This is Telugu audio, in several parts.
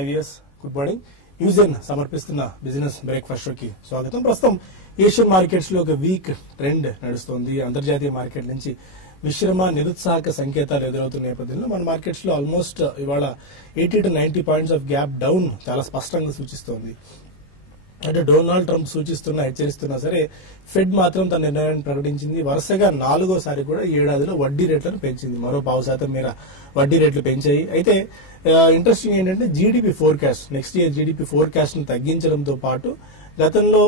IVS good morning. యూజన్ సమర్పిస్తున్న బిజినెస్ బ్రేక్ఫాస్ట్ షోకి స్వాగతం. ప్రస్తుతం ఏషియన్ మార్కెట్స్ లో ఒక వీక్ ట్రెండ్ నడుస్తోంది. అంతర్జాతీయ మార్కెట్ నుంచి మిశ్రమ నిరుత్సాహక సంకేతాలు ఎదురవుతున్న నేపథ్యంలో మన మార్కెట్స్ లో ఆల్మోస్ట్ ఇవాళ 80 to 90 points of gap down చాలా స్పష్టంగా సూచిస్తోంది. అంటే డొనాల్డ్ ట్రంప్ హెచ్చరిస్తున్నా సరే ఫెడ్ మాత్రం తన నిర్ణయాన్ని ప్రకటించింది. వరుసగా 4వ సారి కూడా ఏడాదిలో వడ్డీ రేట్లను పెంచింది. మరో 0.5% మేర వడ్డీ రేట్లు పెంచాయి. అయితే ఇంట్రెస్టింగ్ ఏంటంటే GDP forecast, next year GDP forecast ను తగ్గించడంతో పాటు గతంలో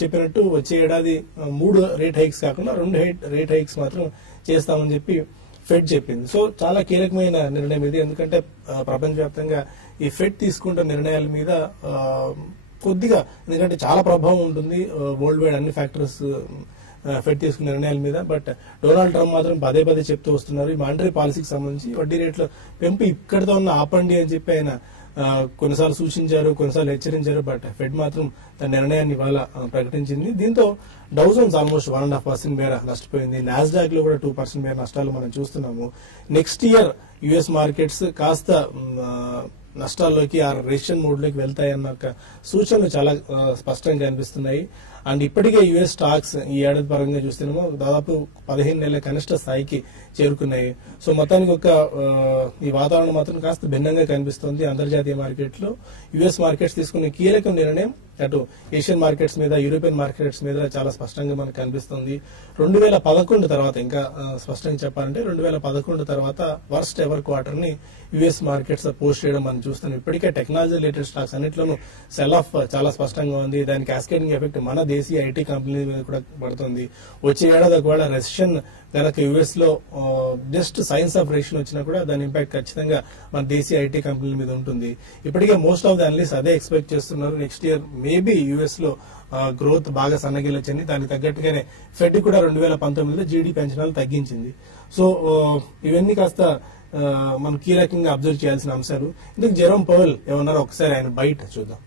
చెప్పినట్టు వచ్చే ఏడాది 3 రేట్ హైక్స్ కాకుండా 2 రేట్ హైక్స్ మాత్రం చేస్తామని చెప్పి ఫెడ్ చెప్పింది. సో చాలా కీలకమైన నిర్ణయం ఇది. ఎందుకంటే ప్రపంచవ్యాప్తంగా ఈ ఫెడ్ తీసుకుంటున్న నిర్ణయాల మీద కొద్దిగా, ఎందుకంటే చాలా ప్రభావం ఉంటుంది వరల్డ్ వైడ్ అన్ని ఫ్యాక్టర్స్ ఫెడ్ తీసుకున్న నిర్ణయాల మీద. బట్ డొనాల్డ్ ట్రంప్ మాత్రం పదే చెప్తూ వస్తున్నారు. ఈ మానిటరీ పాలసీకి సంబంధించి వడ్డీ రేట్ల పెంపు ఇక్కడితో ఉన్న ఆపండి అని చెప్పి ఆయన కొన్నిసార్లు సూచించారు, కొన్నిసార్లు హెచ్చరించారు. బట్ ఫెడ్ మాత్రం తన నిర్ణయాన్ని ఇవాళ ప్రకటించింది. దీంతో డౌ జోన్స్ ఆల్మోస్ట్ 1.5% మేర నష్టపోయింది. నాస్డాక్ లో కూడా 2% మేర నష్టాలు మనం చూస్తున్నాము. నెక్స్ట్ ఇయర్ యుఎస్ మార్కెట్స్ కాస్త నష్టాల్లోకి ఆ రెసిషన్ మోడ్ లోకి వెళ్తాయన్న సూచనలు చాలా స్పష్టంగా కనిపిస్తున్నాయి. అండ్ ఇప్పటికే యుఎస్ స్టాక్స్ ఈ ఏడాది పరంగా చూస్తేనేమో దాదాపు 15 నెలల కనిష్ట స్థాయికి చేరుకున్నాయి. సో మొత్తానికి ఈ వాతావరణం మాత్రం కాస్త భిన్నంగా కనిపిస్తోంది. అంతర్జాతీయ మార్కెట్ లో యుఎస్ మార్కెట్స్ తీసుకునే కీలక నిర్ణయం అటు ఏషియన్ మార్కెట్స్ మీద, యూరోపియన్ మార్కెట్స్ మీద చాలా స్పష్టంగా మనకు కనిపిస్తుంది. 2011 తర్వాత, ఇంకా స్పష్టంగా చెప్పాలంటే 2011 తర్వాత వర్స్ట్ ఎవర్ క్వార్టర్ ని యుఎస్ మార్కెట్స్ పోస్ట్ చేయడం మనం చూస్తాం. ఇప్పటికే టెక్నాలజీ రిలేటెడ్ స్టాక్స్ అన్నింటిలోనూ సెల్ ఆఫ్ చాలా స్పష్టంగా ఉంది. దాని క్యాస్కేడింగ్ ఎఫెక్ట్ మన దేశీయ ఐటీ కంపెనీ మీద కూడా పడుతుంది. వచ్చే ఏడాది ఒకవేళ రెసిషన్ కనుక యుఎస్ లో జస్ట్ సైన్స్ ఆఫ్ రెసిషన్ వచ్చినా కూడా దాని ఇంపాక్ట్ ఖచ్చితంగా మన దేశీయ ఐటీ కంపెనీల మీద ఉంటుంది. ఇప్పటికే మోస్ట్ ఆఫ్ ది అనలిస్ట్ అదే ఎక్స్పెక్ట్ చేస్తున్నారు. నెక్స్ట్ ఇయర్ మేబీ యుఎస్ లో గ్రోత్ బాగా సన్నగిల్లొచ్చని. దానికి తగ్గట్టుగానే ఫెడ్ కూడా 2019లో జీడీపీ అంచనాలు తగ్గించింది. సో ఇవన్నీ కాస్త మనం కీలకంగా అబ్జర్వ్ చేయాల్సిన అంశాలు. ఇందుకు జెరోమ్ పవెల్ ఏమన్నారో ఒకసారి ఆయన బయట చూద్దాం.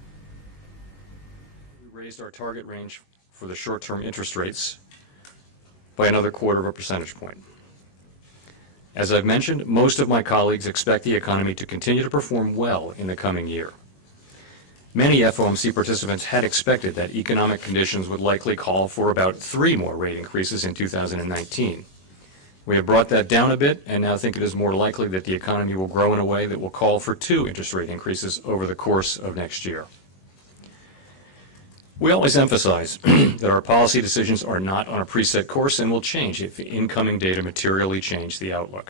We raised our target range for the short-term interest rates by another 1/4 percentage point. As I've mentioned, most of my colleagues expect the economy to continue to perform well in the coming year. Many FOMC participants had expected that economic conditions would likely call for about 3 more rate increases in 2019. We have brought that down a bit and now think it is more likely that the economy will grow in a way that will call for 2 interest rate increases over the course of next year. We always emphasize that our policy decisions are not on a preset course and will change if incoming data materially change the outlook.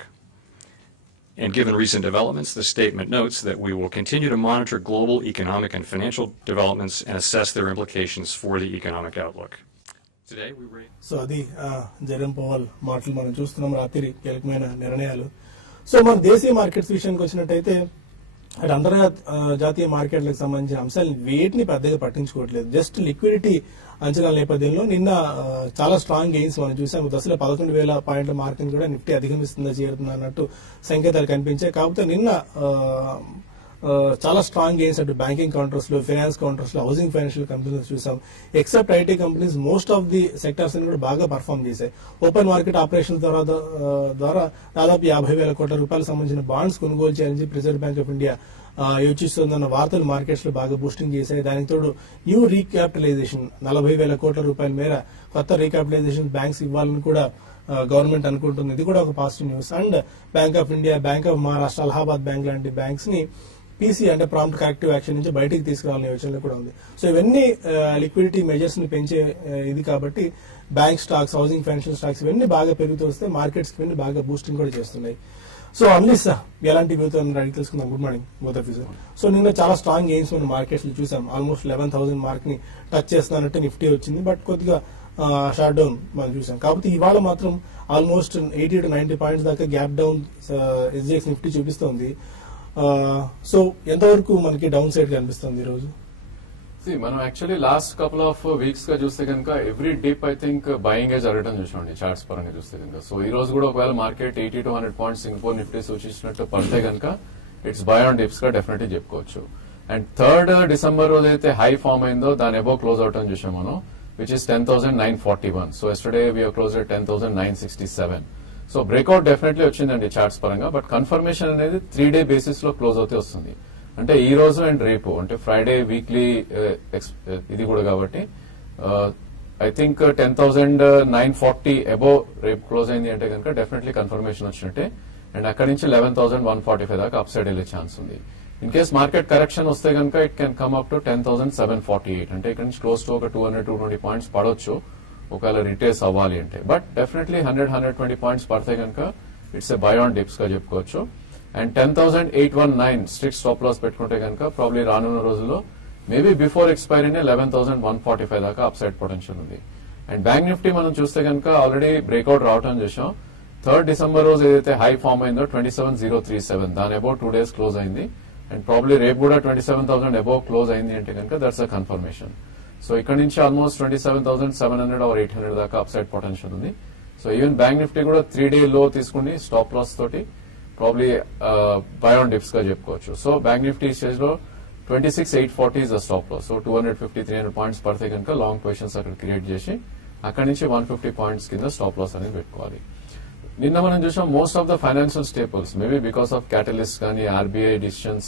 And given recent developments, the statement notes that we will continue to monitor global economic and financial developments and assess their implications for the economic outlook. Today we read. So అది జెరోమ్ పవెల్ మాటలు మనం చూస్తున్నాం. రాత్రి కీలకమైన నిర్ణయాలు. సో మన దేశీయ మార్కెట్స్ విషయానికి వచ్చినట్టయితే అటు అంతర్జాతీయ మార్కెట్లకు సంబంధించిన అంశాలు వేటిని పెద్దగా పట్టించుకోవట్లేదు. జస్ట్ లిక్విడిటీ అంచనాల నేపథ్యంలో నిన్న చాలా స్ట్రాంగ్ గెయిన్స్ మనం చూసాం. దశలో 11,000 పాయింట్ల మార్కుని కూడా నిఫ్టీ అధిగమిస్తుందా, చేరుతుందా అన్నట్టు సంకేతాలు కనిపించాయి. కాకపోతే నిన్న చాలా స్ట్రాంగ్ గెయిన్స్ అటు బ్యాంకింగ్ కౌంటర్స్ లో, ఫైనాన్స్ కౌంటర్స్ లో, హౌసింగ్ ఫైనాన్షియల్ కంపెనీస్ చూసాం. Except IT companies most of the sectors కూడా బాగా పర్ఫార్మ్ చేశాయి. ఓపెన్ మార్కెట్ ఆపరేషన్స్ ద్వారా దాదాపు 50,000 కోట్ల రూపాయలకు సంబంధించిన బాండ్స్ కొనుగోలు చేయాలని రిజర్వ్ బ్యాంక్ ఆఫ్ ఇండియా యోచిస్తోందన్న వార్తలు మార్కెట్స్ లో బాగా బూస్టింగ్ చేశాయి. దానికి తోడు న్యూ రీక్యాపిటలైజేషన్ 40,000 కోట్ల రూపాయల మేర కొత్త రీక్యాపిటలైజేషన్ బ్యాంక్స్ ఇవ్వాలని కూడా గవర్నమెంట్ అనుకుంటుంది. ఇది కూడా ఒక positive news. And bank of India, bank of Maharashtra, Allahabad bank లాంటి బ్యాంక్స్ ని పీసీ అంటే ప్రాంప్ట్ కరెక్టివ్ యాక్షన్ నుంచి బయటికి తీసుకురావాలనే యోచనలో కూడా ఉంది. సో ఇవన్నీ లిక్విడిటీ మెజర్స్ ని పెంచే ఇది కాబట్టి bank stocks, housing financial stocks ఇవన్నీ బాగా పెరుగుతూ వస్తే మార్కెట్స్ కి బాగా బూస్టింగ్ కూడా చేస్తున్నాయి. సో అన్లీస్ ఎలాంటి వ్యూతో అడిగి తెలుసుకుందాం. Good morning both of you. So నిన్న చాలా స్ట్రాంగ్ గెయిన్స్ మనం మార్కెట్స్ లో చూసాం. ఆల్మోస్ట్ 11,000 మార్క్ ని టచ్ చేస్తున్నట్టు నిఫ్టీ వచ్చింది. బట్ కొద్దిగా షార్ట్ డౌన్ మనం చూసాం. కాబట్టి ఇవాళ మాత్రం ఆల్మోస్ట్ 80 to 90 పాయింట్స్ దాకా గ్యాప్ డౌన్ ఎస్జిఎక్స్ నిఫ్టీ చూపిస్తోంది. సో ఎంతవరకు మనకి డౌన్ సైడ్ కనిపిస్తుంది ఈ రోజు? మనం actually last couple of weeks గా చూస్తే కనుక every dip I think buying జరగడం చూసామండి చార్ట్స్ పరంగా చూస్తే కనుక. సో ఈ రోజు కూడా ఒకవేళ market 80 to 100 points Singapore Nifty సూచించినట్టు పడితే కనుక ఇట్స్ బై ఆన్ డిప్స్ గా డెఫినెట్లీ చెప్పుకోవచ్చు. అండ్ 3rd December రోజు అయితే హై ఫామ్ అయిందో దాని అబౌవ్ క్లోజ్ అవటం చూసాం మనం, which is 10,941. So yesterday we are close at 10,967. So breakout definitely వచ్చిందండి చార్ట్స్ పరంగా. బట్ కన్ఫర్మేషన్ అనేది 3-day బేసిస్ లో క్లోజ్ అవుతే వస్తుంది. అంటే ఈ రోజు అండ్ రేపు అంటే ఫ్రైడే వీక్లీ ఇది కూడా కాబట్టి ఐ థింక్ 10,940 అబోవ్ రేపు క్లోజ్ అయింది అంటే కనుక డెఫినెట్లీ కన్ఫర్మేషన్ వచ్చినట్టే. అండ్ అక్కడి నుంచి 11,145 దాకా అప్ సైడ్ వెళ్లే ఛాన్స్ ఉంది. ఇన్ కేస్ మార్కెట్ కరెక్షన్ వస్తే కనుక it can come up to 10,748 అంటే ఇక్కడ నుంచి క్లోజ్ టు ఒక 200-220 పాయింట్స్ పడవచ్చు ఒకవేళ రిటేస్ అవ్వాలి అంటే. బట్ డెఫినెట్లీ 100-120 పాయింట్స్ పడితే కనుక it's a by on dips గా చెప్పుకోవచ్చు. అండ్ 10,819 స్ట్రిక్ట్ స్టాప్ లాస్ పెట్టుకుంటే కనుక ప్రాబ్లీ రానున్న రోజుల్లో మేబీ బిఫోర్ ఎక్స్పైరీనే 11,145 దాకా అప్ సైడ్ పొటెన్షియల్ ఉంది. అండ్ బ్యాంక్ నిఫ్టీ మనం చూస్తే కనుక ఆల్రెడీ బ్రేక్అవుట్ రావటం చూసాం. 3rd December రోజు ఏదైతే హై ఫామ్ అయిందో 27,037 దాని అబౌవ్ 2 days క్లోజ్ అయింది. అండ్ ప్రాబ్లీ రేపు కూడా 27,000 అబౌవ్ క్లోజ్ అయింది అంటే కనుక దట్స్ అ కన్ఫర్మేషన్. సో ఇక్కడ నుంచి ఆల్మోస్ట్ 27,700 or 800 దాకా అప్ సైడ్ పొటెన్షియల్ ఉంది. సో ఈవెన్ బ్యాంక్ నిఫ్టీ కూడా 3-day లో తీసుకుని స్టాప్ లాస్ తోటి ప్రాబ్లీ బై ఆన్ డిప్స్ గా చెప్పుకోవచ్చు. సో బ్యాంక్ నిఫ్టీ స్టేజ్ లో 26,840 is the stop loss. So 250-300 points పడితే కనుక లాంగ్ పొజిషన్స్ అక్కడ క్రియేట్ చేసి అక్కడి నుంచి 150 పాయింట్స్ కింద స్టాప్ లాస్ అనేది పెట్టుకోవాలి. నిన్న మనం చూసాం most of the financial staples maybe because of catalyst కానీ ఆర్బీఐ డిసిషన్స్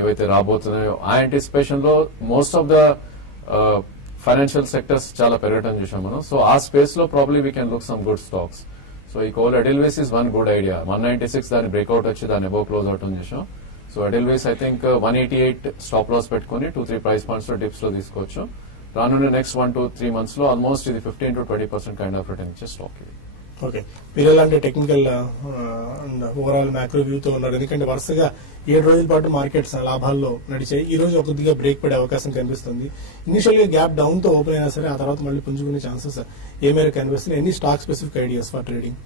ఏవైతే రాబోతున్నాయో ఆ యాంటిసిపేషన్ లో most of the financial sectors చాలా పెరగటం చూసాం మనం. సో ఆ స్పేస్ లో probably we can look some good stocks. So ఈ కోల్ Edelweiss is one good idea. 196 దాని బ్రేక్అవుట్ వచ్చి దాని అబౌవ్ క్లోజ్ అవటం చూసాం. So Edelweiss I think 188 stop loss పెట్టుకుని 2-3 ప్రైస్ పాయింట్స్ లో డిప్స్ లో తీసుకోవచ్చు. రానున్న నెక్స్ట్ 1-3 months లో ఆల్మోస్ట్ ఇది 15-20% కైండ్ ఆఫ్ రిటర్న్ ఇచ్చే స్టాక్ ఇది. ఓకే, మీరు ఎలాంటి టెక్నికల్ అండ్ ఓవరాల్ మ్యాక్రో వ్యూతో ఉన్నారు? ఎందుకంటే వరుసగా 7 రోజుల పాటు మార్కెట్స్ లాభాల్లో నడిచాయి. ఈ రోజు కొద్దిగా బ్రేక్ పడే అవకాశం కనిపిస్తుంది. ఇనిషియల్ గా గ్యాప్ డౌన్ తో ఓపెన్ అయినా సరే ఆ తర్వాత మళ్ళీ పుంజుకునే ఛాన్సెస్ ఏ మేరకు కనిపిస్తున్నాయి? ఎన్ని stock specific ideas for trading?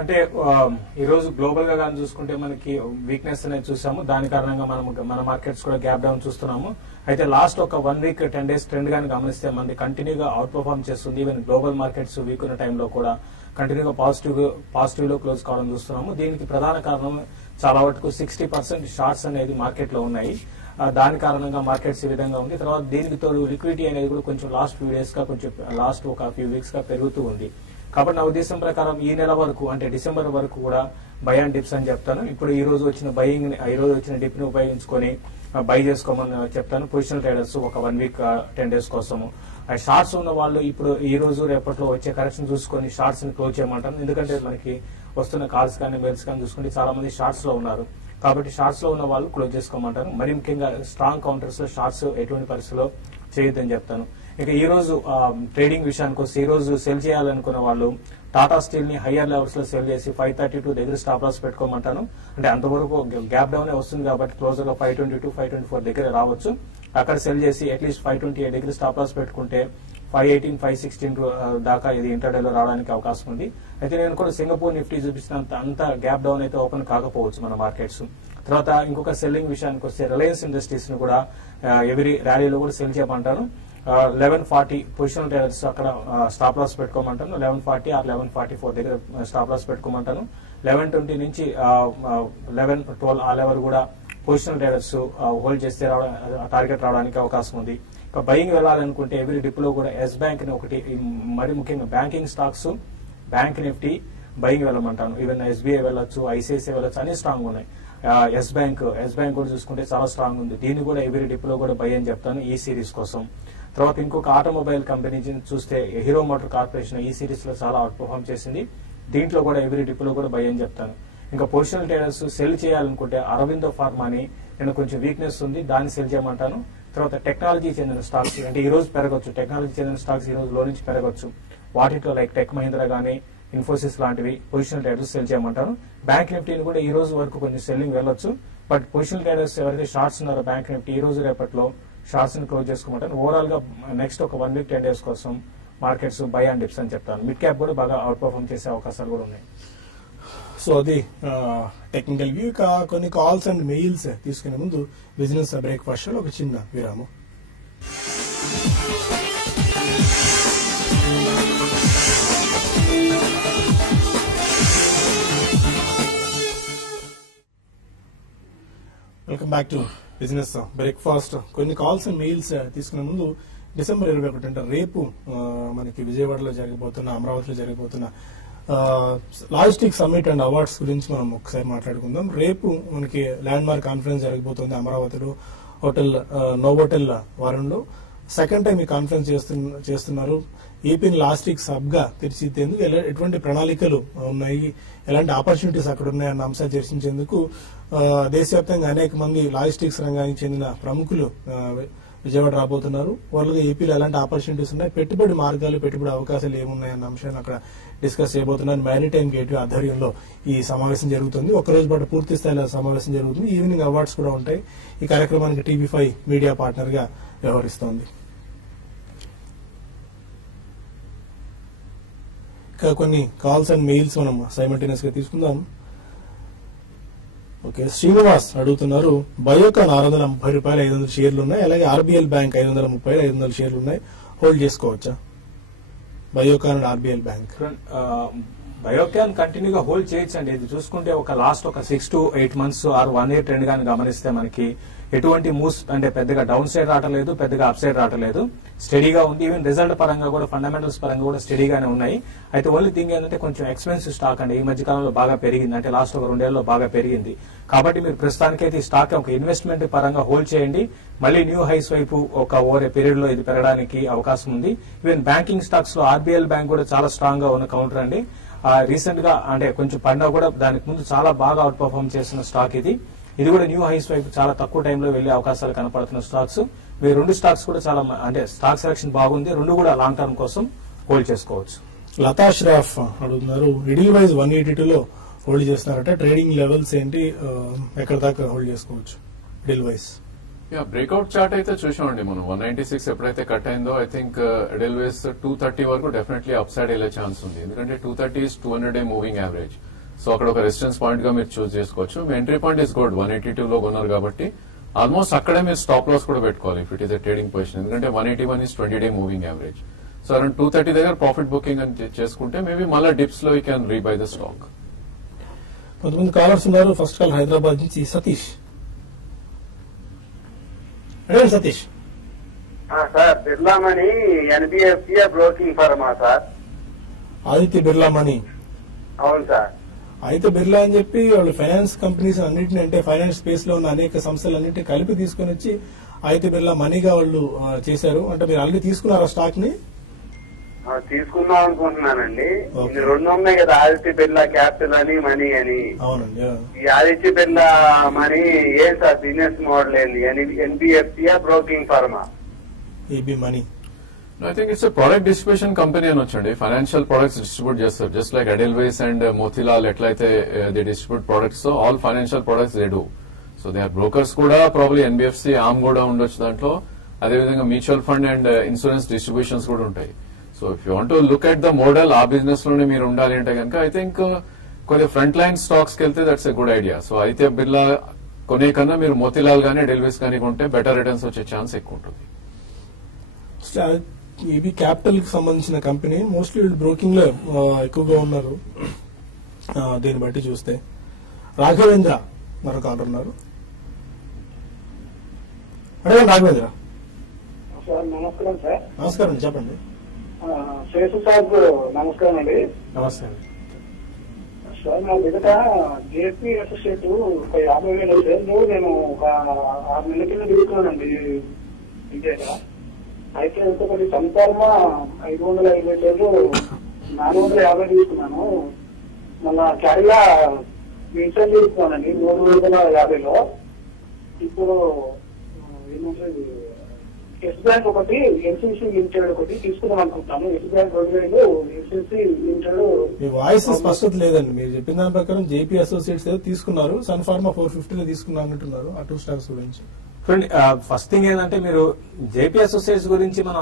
అంటే ఈ రోజు గ్లోబల్ గా కానీ చూసుకుంటే మనకి వీక్నెస్ అనేది చూసాము. దాని కారణంగా మన మార్కెట్స్ కూడా గ్యాప్ డౌన్ చూస్తున్నాము. అయితే లాస్ట్ ఒక 1 week 10 days ట్రెండ్ గాని గమనిస్తే మనది కంటిన్యూగా అవుట్ పర్ఫార్మ్ చేస్తుంది. ఈవెన్ గ్లోబల్ మార్కెట్స్ వీక్ ఉన్న టైంలో కూడా కంటిన్యూగా పాజిటివ్ లో క్లోజ్ కావడం చూస్తున్నాము. దీనికి ప్రధాన కారణం చాలా వరకు 60% షార్ట్స్ అనేది మార్కెట్ లో ఉన్నాయి. దాని కారణంగా మార్కెట్స్ ఈ విధంగా ఉంది. తర్వాత దీనికి తోడు లిక్విడిటీ అనేది కూడా కొంచెం లాస్ట్ ఫ్యూ డేస్ గా కొంచెం లాస్ట్ ఒక ఫ్యూ వీక్స్ గా పెరుగుతూ ఉంది. కాబట్టి నా ఉద్దేశం ప్రకారం ఈ నెల వరకు అంటే డిసెంబర్ వరకు కూడా బై అండ్ డిప్స్ అని చెప్తాను. ఇప్పుడు ఈ రోజు వచ్చిన డిప్ ని ఉపయోగించుకొని బై చేసుకోమని చెప్తాను పొజిషనల్ ట్రేడర్స్ ఒక 1 week 10 days కోసము. షార్ట్స్ ఉన్న వాళ్ళు ఇప్పుడు ఈ రోజు రేపట్లో వచ్చే కరెక్షన్ చూసుకొని షార్ట్స్ ని క్లోజ్ చేయమంటాను. ఎందుకంటే మనకి వస్తున్న కాల్స్ కానీ మెయిల్స్ కానీ చూసుకుంటే చాలా మంది షార్ట్స్ లో ఉన్నారు. కాబట్టి షార్ట్స్ లో ఉన్న వాళ్ళు క్లోజ్ చేసుకోమంటారు. మరి ముఖ్యంగా స్ట్రాంగ్ కౌంటర్స్ లో షార్ట్స్ ఎటువంటి పరిస్థితిలో చేయొద్దని చెప్తాను. ఇక ఈ రోజు ట్రేడింగ్ విషయానికి వస్తే ఈ రోజు సెల్ చేయాలనుకున్న వాళ్ళు టాటా స్టీల్ ని హయ్యర్ లెవెల్స్ లో సెల్ చేసి 532 దగ్గర స్టాప్ లాస్ పెట్టుకోమంటాను. అంటే అంతవరకు గ్యాప్ డౌన్ వస్తుంది కాబట్టి క్లోజర్ గా 522-524 దగ్గర రావచ్చు. అక్కడ సెల్ చేసి అట్లీస్ట్ 528 దగ్గర స్టాప్ లాస్ పెట్టుకుంటే 518, 516 దాకా ఇది ఇంటర్డేలో రావడానికి అవకాశం ఉంది. అయితే నేను కూడా సింగపూర్ నిఫ్టీ చూపిస్తున్నంత అంత గ్యాప్ డౌన్ అయితే ఓపెన్ కాకపోవచ్చు మన మార్కెట్స్. తర్వాత ఇంకొక సెల్లింగ్ విషయానికి వస్తే రిలయన్స్ ఇండస్ట్రీస్ ని కూడా ఎవరీ ర్యాలీలో కూడా సెల్ చేయమంటాను. 1140 పొజిషనల్ ట్రేడర్స్ అక్కడ స్టాప్ లాస్ పెట్టుకోమంటాను. 1140 or 1144 దగ్గర స్టాప్ లాస్ పెట్టుకోమంటాను. 1120 నుంచి 1112 ఆ లెవెల్ కూడా పొజిషనల్ ట్రేడర్స్ హోల్డ్ చేస్తే టార్గెట్ రావడానికి అవకాశం ఉంది. ఇక బయింగ్ వెళ్ళాలనుకుంటే ఎవరీ డిప్ లో కూడా ఎస్ బ్యాంక్ ని ఒకటి మరి ముఖ్యంగా banking stocks bank Nifty buying వెళ్ళమంటాను. ఈవెన్ ఎస్బీఐ వెళ్ళొచ్చు, ఐసిఐసిఐ వెళ్ళొచ్చు, అన్ని స్ట్రాంగ్ ఉన్నాయి. ఎస్ బ్యాంక్ కూడా చూసుకుంటే చాలా స్ట్రాంగ్ ఉంది. దీన్ని కూడా ఎవరీ డిప్ లో కూడా బై అని చెప్తాను ఈ సిరీస్ కోసం. తర్వాత ఇంకొక ఆటోమొబైల్ కంపెనీ చూస్తే హీరో మోటార్ కార్పొరేషన్ ఈ సిరీస్ లో చాలా అవుట్ పర్ఫార్మ్ చేసింది. దీంట్లో కూడా ఎవరీ డిప్ లో కూడా బై అని చెప్తాను. ఇంకా పొజిషనల్ ట్రేడర్స్ సెల్ చేయాలనుకుంటే అరవిందో ఫార్మాని నేను కొంచెం వీక్నెస్ ఉంది, దాన్ని సెల్ చేయమంటాను. తర్వాత టెక్నాలజీ చెందిన స్టాక్స్ అంటే ఈ రోజు పెరగొచ్చు, టెక్నాలజీ చెందిన స్టాక్స్ ఈ రోజు లో నుంచి పెరగొచ్చు. వాటిలో లైక్ టెక్ మహీంద్రా గానీ ఇన్ఫోసిస్ లాంటివి పొజిషనల్ ట్రేడర్స్ సెల్ చేయమంటారు. బ్యాంక్ నిఫ్టీని కూడా ఈ రోజు వరకు కొంచెం సెల్లింగ్ వెళ్ళొచ్చు. బట్ పొజిషనల్ ట్రేడర్స్ ఎవరైతే షార్ట్స్ ఉన్నారో బ్యాంక్ నిఫ్టీ ఈ రోజు రేపట్లో షార్ట్స్ ని క్లోజ్ చేసుకోమంటాను. ఓవరాల్ గా నెక్స్ట్ ఒక 1 week 10 days కోసం మార్కెట్స్ బై అండ్ డిప్స్ అని చెప్తాను. మిడ్ క్యాప్ కూడా బాగా అవుట్ పర్ఫార్మ్ చేసే అవకాశాలు కూడా ఉన్నాయి. సో అది టెక్నికల్ వ్యూ. కొన్ని కాల్స్ అండ్ మెయిల్స్ తీసుకునే ముందు బిజినెస్ బ్రేక్ఫాస్ట్ లో ఒక చిన్న విరామం. Welcome back to business breakfast. కొన్ని కాల్స్ అండ్ మెయిల్స్ తీసుకునే ముందు December 21 అంటే రేపు మనకి విజయవాడలో జరగబోతున్న, అమరావతిలో జరగబోతున్న లాజిస్టిక్ సమ్మిట్ అండ్ అవార్డ్స్ గురించి మనం ఒకసారి మాట్లాడుకుందాం. రేపు మనకి ల్యాండ్ మార్క్ కాన్ఫరెన్స్ జరగబోతోంది అమరావతిలో నోవోటెల్ వారంలో. సెకండ్ టైం ఈ కాన్ఫరెన్స్ చేస్తున్నారు. ఏపీని లాజిస్టిక్స్ హబ్ గా తీర్చిదిద్దేందుకు ఎటువంటి ప్రణాళికలు ఉన్నాయి, ఎలాంటి ఆపర్చునిటీస్ అక్కడ ఉన్నాయన్న అంశాలు చర్చించేందుకు దేశవ్యాప్తంగా అనేక మంది లాజిస్టిక్స్ రంగానికి చెందిన ప్రముఖులు విజయవాడ రాబోతున్నారు. వాళ్ళకి ఏపీలో ఎలాంటి ఆపర్చునిటీస్ ఉన్నాయి, పెట్టుబడి మార్గాలు, పెట్టుబడి అవకాశాలు ఏమున్నాయన్న అంశాన్ని అక్కడ డిస్కస్ చేయబోతున్నారు. మ్యారిటైమ్ గేట్వే ఆధ్వర్యంలో ఈ సమావేశం జరుగుతుంది. ఒక్కరోజు పాటు పూర్తి స్థాయిలో సమావేశం జరుగుతుంది. ఈవినింగ్ అవార్డ్స్ కూడా ఉంటాయి. ఈ కార్యక్రమానికి TV5 మీడియా పార్ట్నర్ గా వ్యవహరిస్తోంది. ఇంకా కొన్ని కాల్స్ అండ్ మెయిల్స్ మనం సైమల్టేనియస్ గా తీసుకుందాం. ఓకే, శ్రీనివాస్ అడుగుతున్నారు, బయోకాన్ 630 రూపాయలు 500 షేర్లు ఉన్నాయి, అలాగే RBL బ్యాంక్ 530 500 షేర్లు ఉన్నాయి, హోల్డ్ చేసుకోవచ్చా? Biocon and RBL bank. Biocon కంటిన్యూగా హోల్డ్ చేయొచ్చండి. ఇది చూసుకుంటే ఒక లాస్ట్ ఒక 6 to 8 months or 1 year trend గాని గమనిస్తే మనకి ఎటువంటి మూవ్స్ అంటే పెద్దగా డౌన్ సైడ్ రావట్లేదు, పెద్దగా అప్ సైడ్ రావట్లేదు, స్టడీగా ఉంది. ఈవెన్ రిజల్ట్ పరంగా కూడా ఫండమెంటల్స్ పరంగా కూడా స్టడీగానే ఉన్నాయి. అయితే ఓన్లీ థింగ్ ఏంటంటే కొంచెం ఎక్స్పెన్సివ్ స్టాక్ అండి. ఈ మధ్య కాలంలో బాగా పెరిగింది, అంటే లాస్ట్ ఒక 2 ఏళ్లలో బాగా పెరిగింది. కాబట్టి మీరు ప్రస్తుతానికైతే ఈ స్టాక్ ఒక ఇన్వెస్ట్మెంట్ పరంగా హోల్డ్ చేయండి. మళ్ళీ న్యూ హైస్ వైపు ఒక ఓవర్ ఏ పీరియడ్ లో ఇది పెరగడానికి అవకాశం ఉంది. ఈవెన్ బ్యాంకింగ్ స్టాక్స్ లో RBL బ్యాంక్ కూడా చాలా స్ట్రాంగ్ గా ఉన్న కౌంటర్ అండి. రీసెంట్ గా అంటే కొంచెం పడినా కూడా దానికి ముందు చాలా బాగా అవుట్ పర్ఫార్మ్ చేసిన స్టాక్ ఇది కూడా న్యూ హైస్ వైపు చాలా తక్కువ టైంలో వెళ్లే అవకాశాలు కనపడుతున్న స్టాక్స్. ఈ 2 స్టాక్స్ కూడా చాలా అంటే స్టాక్ సెలక్షన్ బాగుంది. 2 కూడా లాంగ్ టర్మ్ కోసం హోల్డ్ చేసుకోవచ్చు. లతా ష్రాఫ్ అడుగుతున్నారు, ఎడిల్ వైజ్ 182లో హోల్డ్ చేస్తున్నారట, ట్రేడింగ్ లెవెల్స్ ఏంటి, ఎక్కడ దాకా హోల్డ్ చేసుకోవచ్చు ఎడిల్ వైజ్? బ్రేక్అవుట్ చార్ట్ అయితే చూసామండి మనం. 196 ఎప్పుడైతే కట్ అయిందో ఐ థింక్ ఎడిల్ వైజ్ 230 వరకు డెఫినెట్లీ అప్ సైడ్ వెళ్లే ఛాన్స్ ఉంది. ఎందుకంటే 230 is 200-day moving average. So అక్కడ ఒక రెసిస్టెన్స్ పాయింట్ గా మీరు చూస్ చేసుకోవచ్చు. మీ ఎంట్రీ పాయింట్ ఇస్ గుడ్, 182 లో కొన్నారు కాబట్టి ఆల్మోస్ట్ అక్కడే మీరు స్టాప్ లాస్ కూడా పెట్టుకోవాలి if it is a trading position. ఎందుకంటే 181 is 20-day moving average. So around 230 దగ్గర ప్రాఫిట్ బుకింగ్ అని చేసుకుంటే మేబీ మళ్ళీ డిప్స్ లో you can rebuy the stock. కొంతమంది కాలర్స్ ఉన్నారు. ఫస్ట్ కాల్ హైదరాబాద్ నుంచి సతీష్. అదే Satish. Sir, Birla money NBFC broking ఫర్మా సార్? ఆదిత్య బిర్లా మనీ. అవును సార్. అయితే బిర్లా అని చెప్పి వాళ్ళు ఫైనాన్స్ కంపెనీస్ అన్నింటినీ, అంటే ఫైనాన్స్ స్పేస్ లో ఉన్న అనేక సంస్థలన్నింటినీ కలిపి తీసుకుని వచ్చి ఆదిత్య బిర్లా మనీగా వాళ్ళు చేశారు. అంటే మీరు ఆల్రెడీ తీసుకున్నారా స్టాక్ ని? తీసుకుందాం అనుకుంటున్నానండి. ఇది 2 ఉన్నాయి కదా, ఆదిత్య బిర్లా క్యాపిటల్ అని, మనీ అని. అవునండి. ఈ ఆదిత్య బిర్లా మనీ ఏం సార్ బిజినెస్ మోడల్ ఏంది? NBFC బ్రోకింగ్ ఫర్మా? AB money. I think it's a product distribution company అని వచ్చండి. ఫైనాన్షియల్ ప్రొడక్ట్స్ డిస్ట్రిబ్యూట్ చేస్తారు. Just like Edelweiss and Motilal ఎట్లయితే they distribute products, so all financial products they do. So they are brokers కూడా, ప్రాబ్లీ NBFC ఆర్మ్ కూడా ఉండొచ్చు దాంట్లో. అదేవిధంగా mutual fund and insurance distributions కూడా ఉంటాయి. So if you want to look at the model, ఆ బిజినెస్ లోనే మీరు ఉండాలి అంటే కనుక ఐ థింక్ కొద్దిగా ఫ్రంట్ లైన్ స్టాక్స్ కి వెళ్తే that's a good idea. So అయితే బిర్లా కొనే కన్నా మీరు మోతిలాల్ గానీ ఎడెల్వేస్ కానీ కొంటే బెటర్ రిటర్న్స్ వచ్చే ఛాన్స్ ఎక్కువ ఉంటుంది. ఏబీ క్యాపిటల్ కి సంబంధించిన కంపెనీ మోస్ట్లీ బ్రోకింగ్ లో ఎక్కువగా ఉన్నారు. దీన్ని బట్టి చూస్తే రాఘవేంద్ర మరొక ఆర్డర్ ఉన్నారు. అదే రాఘవేంద్ర. నమస్కారం సార్. నమస్కారం అండి, చెప్పండి. శేషు సార్ నమస్కారం అండి. నమస్తే అండి. సార్ నా దగ్గర జేపీ అసోసియేట్ ఒక 50,000 షేర్లు నేను ఒక 6 నెలల కింద తీసుకున్నానండి ఇండియాగా. అయితే ఇంకొకటి సంఫార్మా 550 షేర్లు 450 తీసుకున్నాను. మళ్ళా క్యారిలా ఇన్సెంట్ తీసుకున్నానండి 350లో. ఇప్పుడు ఏమంటే ఎస్ బ్యాంక్ ఒకటి, NCC లిమిటెడ్ ఒకటి తీసుకుందాం అనుకుంటాను. Yes bank 2,000, NCC limited. మీ వాయిస్ స్పష్టత లేదండి. మీరు చెప్పిన దాని ప్రకారం జేపీ అసోసియేట్స్ ఏదో తీసుకున్నారు, సన్ఫార్మా 450 లో అన్నట్టున్నారు. ఆ 2 స్టాక్స్ గురించి ఫస్ట్ థింగ్ ఏంటంటే మీరు జేపీ అసోసియేట్స్ గురించి మనం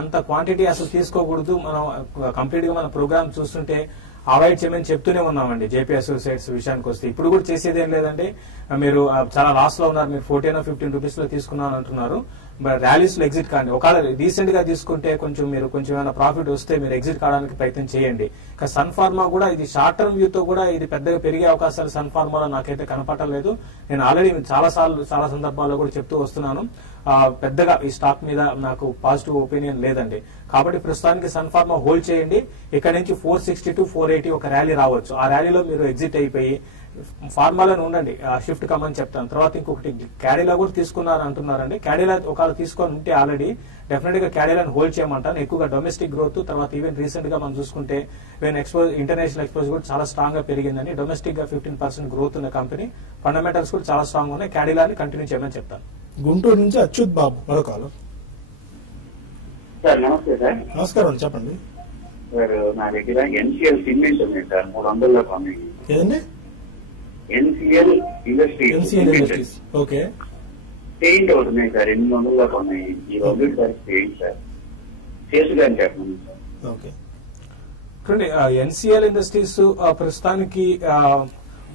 అంత క్వాంటిటీ అసలు తీసుకోకూడదు. మనం కంప్లీట్ గా మన ప్రోగ్రామ్ చూస్తుంటే అవాయిడ్ చేయమని చెప్తూనే ఉన్నామండి. జేపీ అసోసియేట్స్ విషయానికి వస్తే ఇప్పుడు కూడా చేసేది ఏం లేదండి. మీరు చాలా లాస్ లో ఉన్నారు, మీరు 14 or 15 రూపీస్ లో తీసుకున్నాను అంటున్నారు. ర్యాలీస్ లో ఎగ్జిట్ కాండి. ఒకవేళ రీసెంట్ గా తీసుకుంటే కొంచెం ఏమైనా ప్రాఫిట్ వస్తే మీరు ఎగ్జిట్ కావడానికి ప్రయత్నం చేయండి. సన్ ఫార్మా కూడా ఇది షార్ట్ టర్మ్ వ్యూ తో కూడా ఇది పెద్దగా పెరిగే అవకాశాలు సన్ ఫార్మాలో నాకైతే కనపడలేదు. నేను ఆల్రెడీ చాలా సందర్భాల్లో కూడా చెప్తూ వస్తున్నాను. పెద్దగా ఈ స్టాక్ మీద నాకు పాజిటివ్ ఒపీనియన్ లేదండి. కాబట్టి ప్రస్తుతానికి సన్ ఫార్మా హోల్డ్ చేయండి. ఇక్కడ నుంచి 460 to 480 ఒక ర్యాలీ రావచ్చు. ఆ ర్యాలీలో మీరు ఎగ్జిట్ అయిపోయి ఫార్మాలను ఉండండి, షిఫ్ట్ కమ్మని చెప్తాను. తర్వాత ఇంకొకటి క్యాడిలా కూడా తీసుకున్నారు అంటున్నారండి. క్యాడిలా ఒకవేళ తీసుకొని ఉంటే ఆల్రెడీ డెఫినెట్ గా క్యాడిలాని హోల్డ్ చేయమంటాను. ఎక్కువగా డొమెస్టిక్ గ్రోత్, తర్వాత ఈవెన్ రీసెంట్ గా మనం చూసుకుంటే ఈవెన్ ఇంటర్నేషనల్ ఎక్స్పోజ్ కూడా చాలా స్ట్రాంగ్ గా పెరిగిందని. డొమెస్టిక్ గా 15% గ్రోత్ ఉన్న కంపెనీ, ఫండమెంటల్స్ కూడా చాలా స్ట్రాంగ్ ఉన్నాయి. క్యాడిలాని కంటిన్యూ చేయమని చెప్తాను. గుంటూరు నుంచి అచ్యుత్ బాబు మరో కాలం. సార్ నమస్తే సార్. నమస్కారం అండి, చెప్పండి సార్. నా దగ్గర ఎన్సిఎల్ సిమెంట్ ఉంది సార్, 300లో కొన్నాయి. ఏదండి? NCL industries. ఓకే. పెయింట్ ఒకటి ఉన్నాయి సార్, 800లో కొన్నాయి. ఈ రోజు సార్ పెయింట్ సార్ చేసుగాని చెప్పండి సార్. ఓకే. చూడండి, ఎన్సిఎల్ ఇండస్ట్రీస్ ప్రస్తుతానికి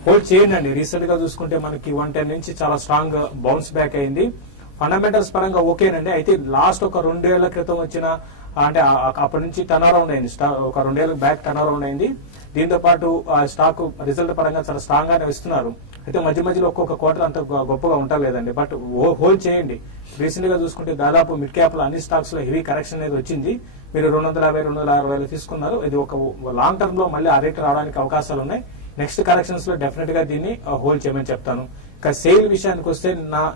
హోల్డ్ చేయండి అండి. రీసెంట్ గా చూసుకుంటే మనకి 110 నుంచి చాలా స్ట్రాంగ్ బౌన్స్ బ్యాక్ అయింది. ఫండమెంటల్స్ పరంగా ఓకేనండి. అయితే లాస్ట్ ఒక 2 ఏళ్ల క్రితం వచ్చిన అంటే అప్పటి నుంచి టర్న్ అరౌండ్ అయింది, ఒక 2 ఏళ్ల బ్యాక్ టర్న్ అరౌండ్ అయింది. దీంతో పాటు స్టాక్ రిజల్ట్ పరంగా చాలా స్ట్రాంగ్ గానే ఇస్తున్నారు. అయితే మధ్య మధ్యలో ఒక్కొక్క క్వార్టర్ అంత గొప్పగా ఉండలేదండి, బట్ హోల్డ్ చేయండి. రీసెంట్ గా చూసుకుంటే దాదాపు మిడ్ క్యాప్ లో అన్ని స్టాక్స్ లో హెవీ కరెక్షన్ అనేది వచ్చింది. మీరు 250, 260 తీసుకున్నారు. ఇది ఒక లాంగ్ టర్మ్ లో మళ్ళీ ఆ రేట్ రావడానికి అవకాశాలు ఉన్నాయి. నెక్స్ట్ కరెక్షన్స్ లో డెఫినెట్ గా దీన్ని హోల్డ్ చేయమని చెప్తాను. ఇక సేల్ విషయానికి వస్తే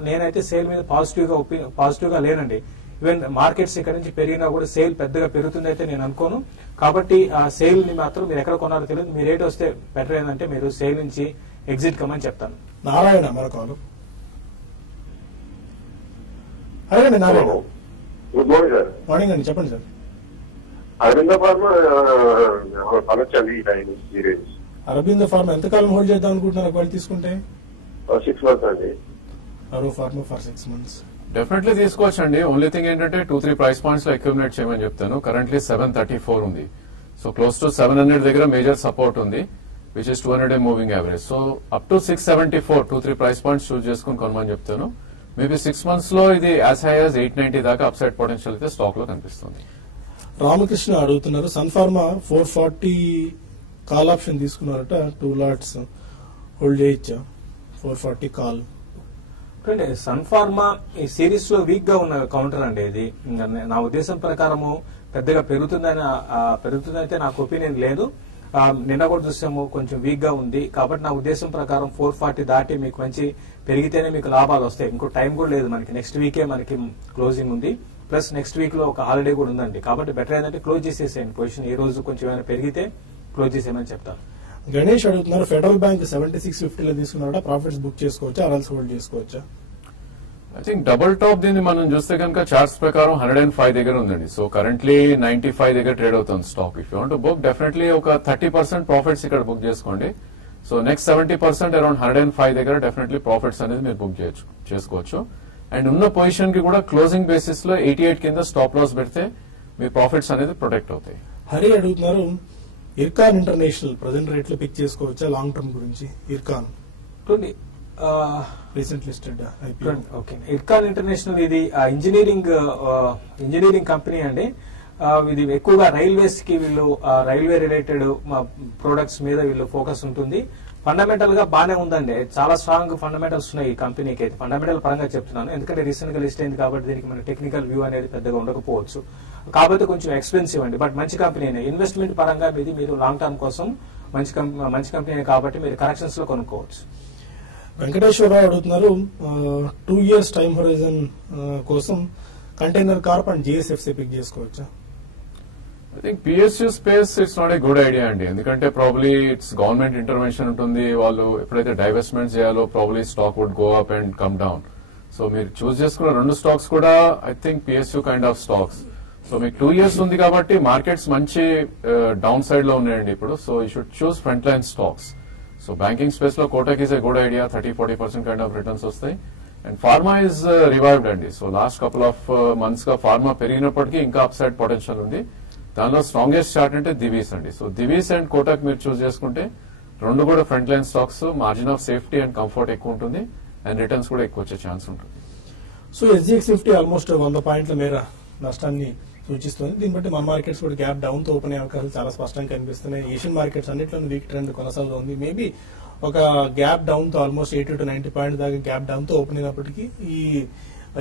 నేనైతే సేల్ మీద పాజిటివ్ గా లేనండి. ఈవెన్ మార్కెట్స్ ఇక్కడ నుంచి పెరిగినా కూడా సేల్ పెద్దగా పెరుగుతుంది అయితే నేను అనుకోను. కాబట్టి ఆ సేల్ ని మాత్రం మీరు ఎక్కడ కొన్నారో తెలియదు. మీ రేట్ వస్తే బెటర్ ఏంటంటే మీరు సేల్ నుంచి ఎగ్జిట్ కమ్మని చెప్తాను. నారాయణ మరొకరు. అడగండి Narayana. Good morning sir. Morning అండి, చెప్పండి సార్. అరవింద ఫార్మా పలచండి అరవింద ఫార్మా ఎంతకాలం హోల్డ్ చేద్దాం అనుకుంటున్నారు ఒకవేళ తీసుకుంటే? 6 months అండి. Auro pharma for 6 months. Definitely తీసుకోవచ్చు అండి. ఓన్లీ థింగ్ ఏంటంటే 2-3 ప్రైస్ పాయింట్స్ లో అక్యుములేట్ చేయమని చెప్తాను. కరెంట్లీ 734 ఉంది. సో క్లోజ్ టు 700 దగ్గర మేజర్ సపోర్ట్ ఉంది, which is 200 moving average. So up to 674 2-3 price points choose చేసుకుని కొనమని చెప్తాను. మేబీ 6 months లో ఇది యాజ్ హై యాజ్ 890 దాకా అప్ సైడ్ పొటెన్షియల్ అయితే స్టాక్ లో కనిపిస్తుంది. రామకృష్ణ అడుగుతున్నారు, సన్ ఫార్మా 440 కాల్ ఆప్షన్ తీసుకున్నారట, 2 lots హోల్డ్ చేయొచ్చా? 440 కాల్. సన్ ఫార్మా ఈ సిరీస్ లో వీక్ గా ఉన్న కౌంటర్ అండి. ఇది నా ఉద్దేశం ప్రకారము పెద్దగా పెరుగుతుందైతే నాకు ఒపీనియన్ లేదు. నిన్న కూడా చూసాము కొంచెం వీక్ గా ఉంది. కాబట్టి నా ఉద్దేశం ప్రకారం 440 దాటి మీకు మంచి పెరిగితేనే మీకు లాభాలు వస్తాయి. ఇంకో టైం కూడా లేదు మనకి, నెక్స్ట్ వీకే మనకి క్లోజింగ్ ఉంది. ప్లస్ నెక్స్ట్ వీక్ లో ఒక హాలిడే కూడా ఉందండి. కాబట్టి బెటర్ ఏంటంటే క్లోజ్ చేసేసేయండి పొజిషన్. ఈ రోజు కొంచెం ఏమైనా పెరిగితే క్లోజ్ చేసేయమని చెప్తాను. గణేష్ అడుగుతున్నారు, ఫెడరల్ బ్యాంక్ 7650 లో తీసుకున్నారట, ప్రాఫిట్స్ బుక్ చేసుకోవచ్చా, ఆర్ఎల్స్ హోల్డ్ చేసుకోవచ్చా? ఐ థింక్ డబుల్ టాప్ దీన్ని మనం చూస్తే కనుక చార్ట్స్ ప్రకారం 105 దగ్గర ఉందండి. సో కరెంట్లీ 95 దగ్గర ట్రేడ్ అవుతుంది stock. If you want to book definitely ఒక 30% ప్రాఫిట్స్ ఇక్కడ బుక్ చేసుకోండి. సో నెక్స్ట్ 70% అరౌండ్ 105 దగ్గర డెఫినెట్లీ ప్రాఫిట్స్ అనేది మీరు బుక్ చేసుకోవచ్చు. అండ్ ఉన్న పొజిషన్ కి కూడా క్లోజింగ్ బేసిస్ లో 88 కింద స్టాప్ లాస్ పెడితే మీ ప్రాఫిట్స్ అనేది ప్రొటెక్ట్ అవుతాయి. హరి అడుగుతున్నారు, ఇర్కాన్ ఇంటర్నేషనల్ ప్రజెంట్ రేట్ లో పిక్ చేసుకోవచ్చా లాంగ్ టర్మ్ గురించి? Ircon recent listed IPO. Okay, Ircon international ఇది ఇంజనీరింగ్ కంపెనీ అండి. ఇది ఎక్కువగా రైల్వేస్ కి వీళ్ళు రైల్వే రిలేటెడ్ ప్రొడక్ట్స్ మీద వీళ్ళు ఫోకస్ ఉంటుంది. ఫండమెంటల్ గా బానే ఉందండి, చాలా స్ట్రాంగ్ ఫండమెంటల్స్ ఉన్నాయి ఈ కంపెనీకి. అయితే ఫండమెంటల్ పరంగా చెప్తున్నాను, ఎందుకంటే రీసెంట్ గా లిస్ట్ అయింది కాబట్టి దీనికి మన టెక్నికల్ వ్యూ అనేది పెద్దగా ఉండకపోవచ్చు. కాబట్టి కొంచెం ఎక్స్పెన్సివ్ అండి, బట్ మంచి కంపెనీ. ఇన్వెస్ట్మెంట్ పరంగా మీరు లాంగ్ టర్మ్ కోసం మంచి కంపెనీ కాబట్టి మీరు కరెక్షన్స్ లో కొనుక్కోవచ్చు. వెంకటేశ్వరరావు అడుగుతున్నారు, 2 years టైం హొరైజన్ కోసం container corp and GSFC pick చేసుకోవచ్చా? I think PSU space it's not a good idea అండి. ఎందుకంటే ప్రాబ్లీ ఇట్స్ గవర్నమెంట్ ఇంటర్వెన్షన్ ఉంటుంది. వాళ్ళు ఎప్పుడైతే డైవెస్ట్మెంట్ చేయాలో probably stock would go up and come down. So మీరు చూస్ చేసుకున్న 2 స్టాక్స్ కూడా I think PSU kind of stocks. So మీకు 2 years ఉంది కాబట్టి మార్కెట్స్ మంచి డౌన్ సైడ్ లో ఉన్నాయండి ఇప్పుడు. So you should choose front line stocks. So banking space లో Kotak is a good idea, 30-40% kind of returns వస్తాయి. అండ్ ఫార్మా ఈజ్ రివైవ్డ్ అండి. So last couple of months గా ఫార్మా పెరిగినప్పటికీ ఇంకా అప్ సైడ్ పొటెన్షియల్ ఉంది. దానిలో స్ట్రాంగెస్ట్ చార్ట్ అంటే దివీస్ అండి. సో దివీస్ అండ్ కోటక్ మీరు చూస్ చేసుకుంటే 2 కూడా front line stocks, margin of safety and comfort ఎక్కువ ఉంటుంది అండ్ రిటర్న్స్ కూడా ఎక్కువ వచ్చే ఛాన్స్ ఉంటుంది. సో SGX 50 ఆల్మోస్ట్ 100 పాయింట్ల మేర నష్టాన్ని సూచిస్తుంది. దీన్ని బట్టి మన మార్కెట్స్ కూడా గ్యాప్ డౌన్ తో ఓపెన్ అయ్యే అవకాశాలు చాలా స్పష్టంగా కనిపిస్తున్నాయి. ఏషియన్ మార్కెట్స్ అన్నింటిలోనూ వీక్ ట్రెండ్ కొనసాగుతుంది. మేబీ ఒక గ్యాప్ డౌన్ తో ఆల్మోస్ట్ 80 to 90 పాయింట్ దాకా గ్యాప్ డౌన్ తో ఓపెన్ అయినప్పటికీ ఈ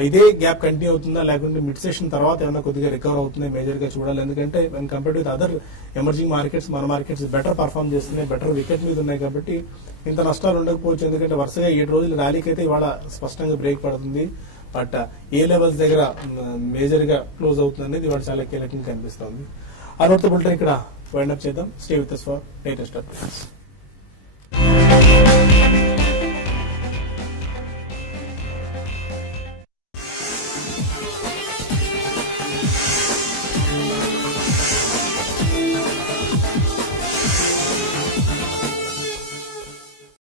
ఇదే గ్యాప్ కంటిన్యూ అవుతుందా లేకుంటే మిడ్ సెషన్ తర్వాత ఏమైనా కొద్దిగా రికవర్ అవుతుంది మేజర్ గా చూడాలి. ఎందుకంటే when compared with other emerging markets మన మార్కెట్స్ బెటర్ పర్ఫార్మ్ చేస్తున్నాయి, బెటర్ వికెట్ మీద ఉన్నాయి కాబట్టి ఇంత నష్టాలు ఉండకపోవచ్చు. ఎందుకంటే వరుసగా 7 రోజుల ర్యాలీకి అయితే ఇవాళ స్పష్టంగా బ్రేక్ పడుతుంది. బట్ ఏ లెవెల్స్ దగ్గర మేజర్ గా క్లోజ్ అవుతుంది అనేది ఇవాళ చాలా కీలకంగా కనిపిస్తుంది. ఆ నోట్ తో బులెటిన్ ఇక్కడ వైండ్ అప్ చేద్దాం. Stay with us for latest updates.